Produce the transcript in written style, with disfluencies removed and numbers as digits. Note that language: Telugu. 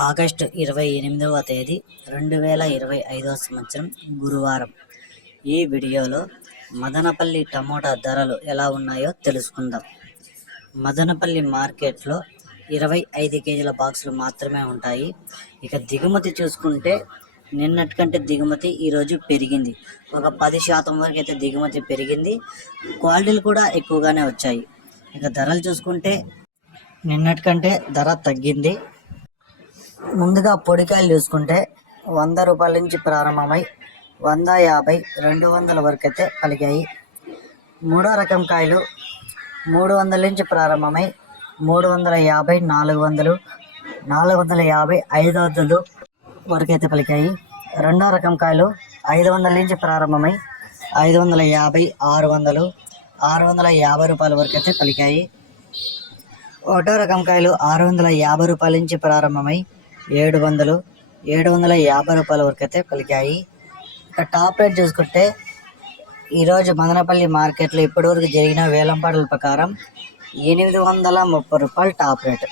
ఆగస్టు 28వ తేదీ 2025 సంవత్సరం గురువారం. ఈ వీడియోలో మదనపల్లి టమోటా ధరలు ఎలా ఉన్నాయో తెలుసుకుందాం. మదనపల్లి మార్కెట్లో 25 కేజీల బాక్సులు మాత్రమే ఉంటాయి. ఇక దిగుమతి చూసుకుంటే నిన్నటి కంటే దిగుమతి ఈరోజు పెరిగింది. ఒక 10% వరకు అయితే దిగుమతి పెరిగింది. క్వాలిటీలు కూడా ఎక్కువగానే వచ్చాయి. ఇక ధరలు చూసుకుంటే నిన్నటి కంటే ధర తగ్గింది. ముందుగా పొడికాయలు చూసుకుంటే 100 రూపాయల నుంచి ప్రారంభమై 150, 200 వరకు అయితే పలికాయి. మూడో రకం కాయలు 300 నుంచి ప్రారంభమై 350, 400, 450, 500 వరకు అయితే పలికాయి. రెండో రకం కాయలు 500 నుంచి ప్రారంభమై 550, 600, 650 రూపాయల వరకు అయితే పలికాయి. ఒకటో రకం కాయలు 650 రూపాయల నుంచి ప్రారంభమై 700, 750 రూపాయల వరకు అయితే పలికాయి. ఇక టాప్ రేట్ చూసుకుంటే ఈరోజు మదనపల్లి మార్కెట్లో ఇప్పటివరకు జరిగిన వేలంపాటల ప్రకారం 830 రూపాయలు టాప్ రేట్.